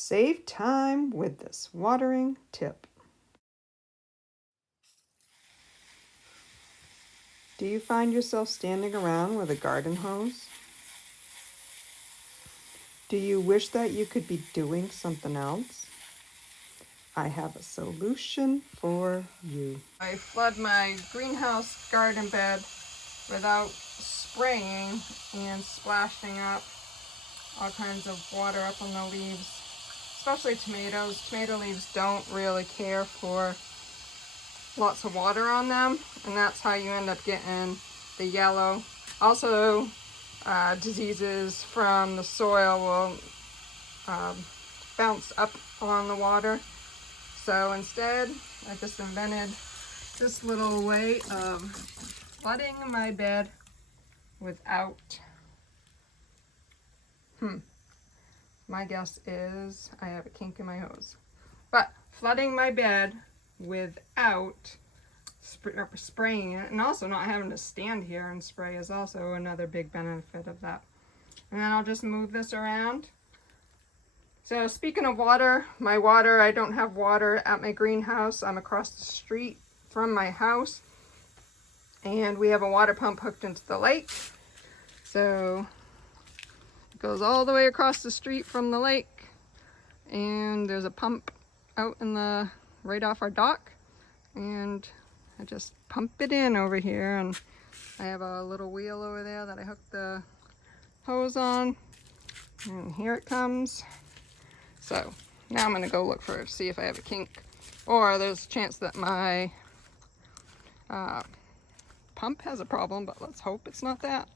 Save time with this watering tip. Do you find yourself standing around with a garden hose? Do you wish that you could be doing something else? I have a solution for you. I flood my greenhouse garden bed without spraying and splashing up all kinds of water up on the leaves, especially tomatoes. Tomato leaves don't really care for lots of water on them, and that's how you end up getting the yellow. Also, diseases from the soil will bounce up on the water. So instead, I just invented this little way of flooding my bed without, my guess is I have a kink in my hose. But flooding my bed without spraying it, and also not having to stand here and spray is also another big benefit of that. And then I'll just move this around. So speaking of water, I don't have water at my greenhouse. I'm across the street from my house, and we have a water pump hooked into the lake. So it goes all the way across the street from the lake, and there's a pump out in the right off our dock, and I just pump it in over here, and I have a little wheel over there that I hook the hose on, and here it comes. So now I'm gonna go see if I have a kink, or there's a chance that my pump has a problem, but let's hope it's not that.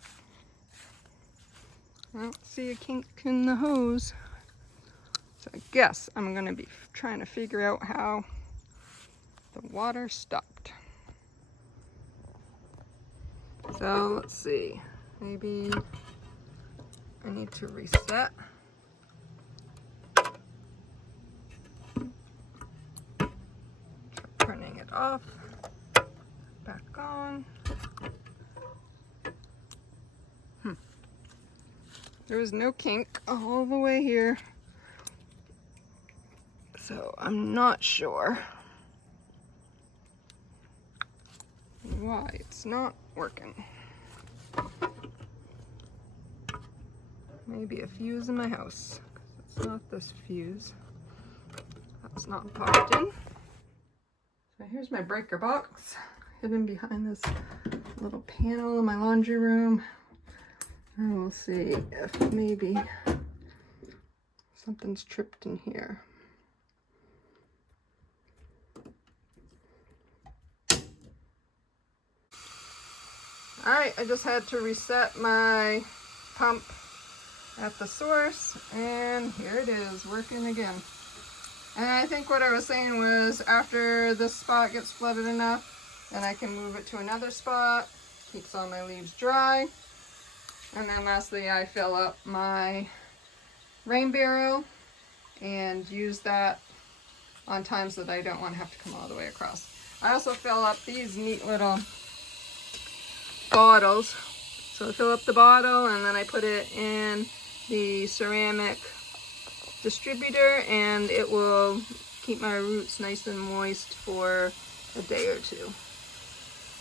I don't see a kink in the hose. So I guess I'm gonna be trying to figure out how the water stopped. So let's see, maybe I need to reset. Turning it off, back on. There was no kink all the way here, so I'm not sure why it's not working. Maybe a fuse in my house, because it's not this fuse. That's not popped in. So here's my breaker box, hidden behind this little panel in my laundry room. And we'll see if maybe something's tripped in here. Alright, I just had to reset my pump at the source, and here it is, working again. And I think what I was saying was, after this spot gets flooded enough, then I can move it to another spot, keeps all my leaves dry. And then lastly, I fill up my rain barrel and use that on times that I don't want to have to come all the way across. I also fill up these neat little bottles. So I fill up the bottle, and then I put it in the ceramic distributor, and it will keep my roots nice and moist for a day or two.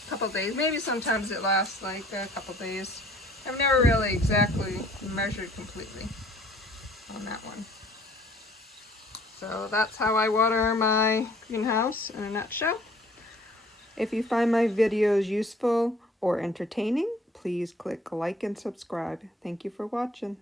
A couple days, maybe sometimes it lasts like a couple days. I've never really exactly measured completely on that one. So that's how I water my greenhouse in a nutshell. If you find my videos useful or entertaining, please click like and subscribe. Thank you for watching.